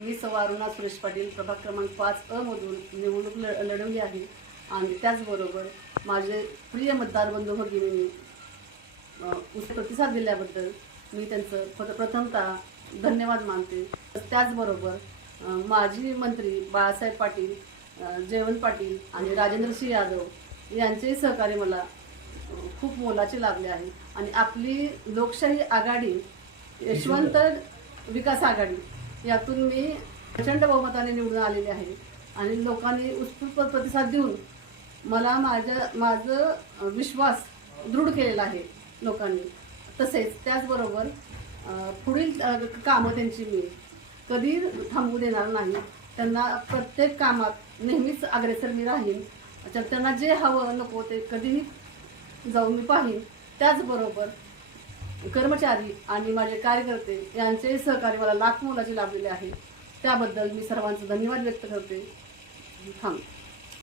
मी सौ अरुणा सुरेश पाटील प्रभाग क्रमांक 5 मधून निवडणूक लढवली आहे आणि त्याचबरोबर माझे प्रिय मतदार बंधू भगिनींनी प्रतिसाद दिल्याबद्दल मी त्यांचं प्रथमतः धन्यवाद मानते। त्याचबरोबर माजी मंत्री बाळासाहेब पाटील, जयवंत पाटील आणि राजेंद्र सिंह यादव यांचे सहकार्य मला खूप मोलाचे लागले आहे आणि आपली लोकशाही आघाडी यशवंत विकास आघाडी यातून मी प्रचंड बहुमताने निवडून आलेले आहे आणि लोकांनी उत्स्फूर्त प्रतिसाद देऊन मला माझं विश्वास दृढ केलेला आहे लोकांनी। तसेच त्याचबरोबर पुढील कामं त्यांची मी कधी थांबवू देणार नाही। त्यांना प्रत्येक कामात नेहमीच अग्रेसर मी राहीन। त्यांना जे हवं नको ते कधीही जाऊन मी पाहीन। त्याचबरोबर कर्मचारी आणि माझे कार्यकर्ते यांचे सहकार्य मला लाख मोलाचे लाभलेले आहे। त्याबद्दल मी सर्वांचे धन्यवाद व्यक्त करते। थांब।